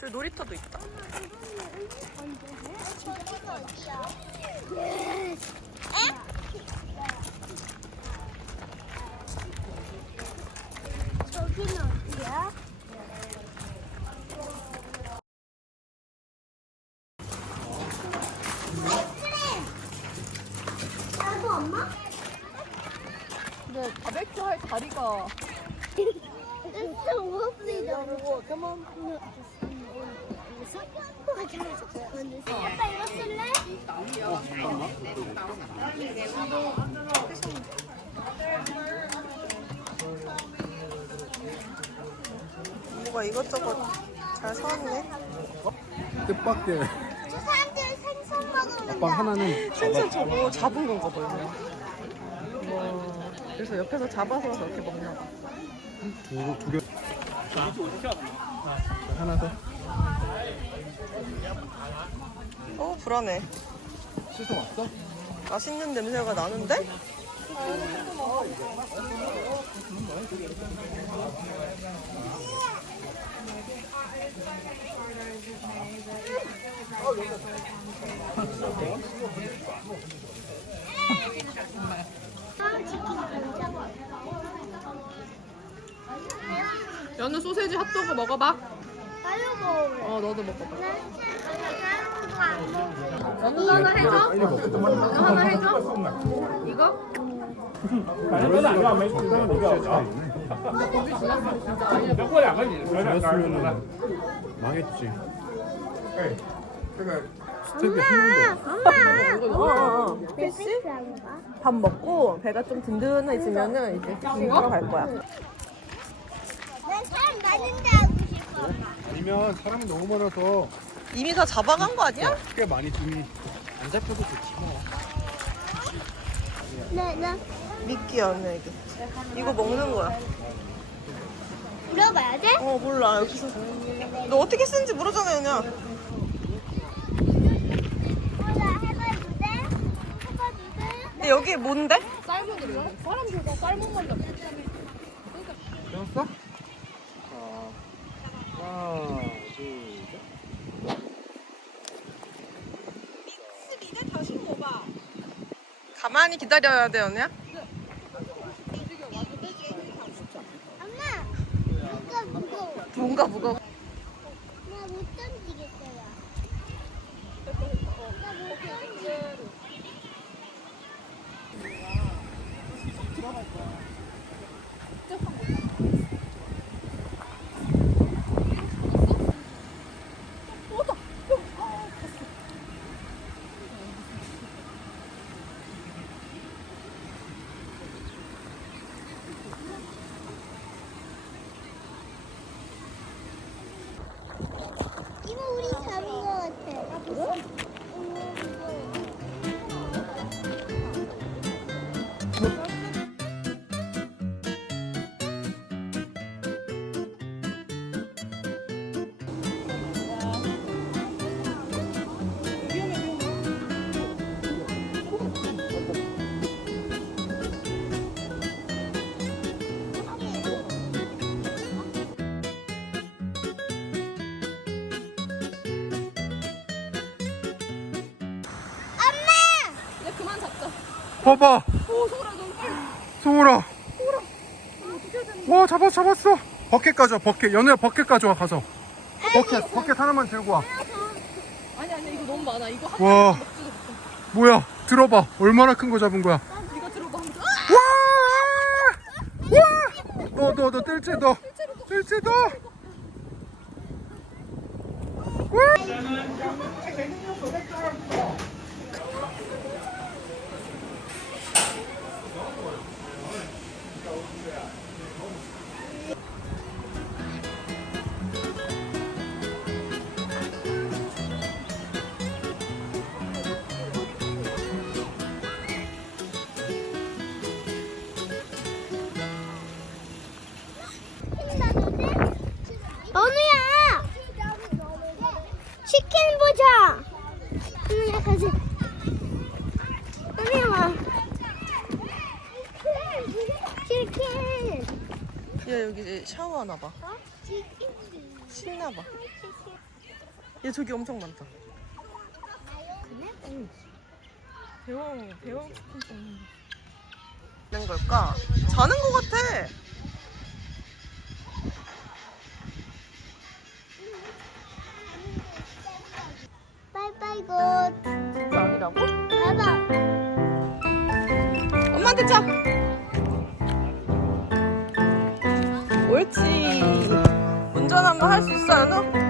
놀이터도 있다. 저기는 어디야? 나도 엄마? 근데 바베큐 할 다리가 It's so lovely. Come on. 아빠 이거 쓸래? 뭐가 이것저것 잘 사왔네. 뜻밖의 저 사람들 생선 먹으면 아빠 하나는 생선 저거 잡은 건가 봐요. 와, 그래서 옆에서 잡아서 저렇게 먹나 봐. 두, 두 개. 하나 더. 어, 불안해. 씻어 왔어? 맛있는 냄새가 나는데? 연우 소세지 핫도그 먹어봐. 빨리 먹을래. 어, 너도 먹어봐. 안 연우 하나 해줘. 연우 하나 해줘. 이거? 망했지. 어, 패시? 밥 먹고 배가 좀 든든해지면은 이제 피싱 하러 갈 거야. 난 사람 많은데 하고 싶어. 아니면 사람이 너무 많아서 이미 다 잡아간 거 아니야? 꽤 많이 이미 안 잡혀도 좋지 뭐. 네, 네. 미끼 연우에게. 이거 먹는 거야. 물어봐야 돼? 어 몰라 여기서. 너 어떻게 쓰는지 모르잖아 연우야. 뭐야, 해봐도 돼? 해봐도 돼? 근데 여기 뭔데? 되었어? 자, 하나, 둘, 셋. 가만히 기다려야 돼 연우야. 엄마, 이거 무거워. 뭔가 무거워. 나못 던지겠어요. 나못 던져. 봐봐. 소울아. 와 잡았어 잡았어. 버켓 가져와 버켓. 연우야 버켓 가져와 가서. 버켓 버켓 하나만 들고 와. 아니 아니 이거 너무 많아. 이거 한 와. 뭐야? 들어봐. 얼마나 큰 거 잡은 거야? 이거 들어봐. 와! 와! 너, 너, 너, 뜰채 너. 뜰채 너. 너 얘 여기 샤워하나 봐. 어? 치킨. 신나 봐. 얘 저기 엄청 많다. 응. 대왕, 대왕 스푼 는 걸까? 자는 것 같아. 옳지 운전 한번 할 수 있어 안우?